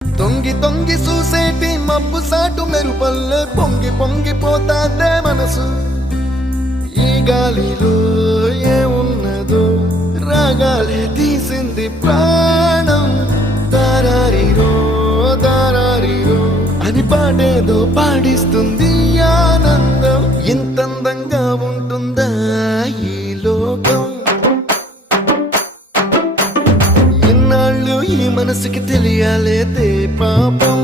తొంగి తొంగి చూసేటి మబ్బు సాటు మెరుపల్లే పొంగి పొంగిపోతాదే మనసు. ఈ గాలిలో ఏమున్నదో రాగాలే తీసింది ప్రాణం. దారారిరో దారారిరో అని పాడేదో పాడిస్తుంది ఆనందం. ఇంతందంగా ఉంటుందా ఈ లోకం? ఇన్నాళ్ళు ఈ మనసుకి తెలియాలేదే పాపం.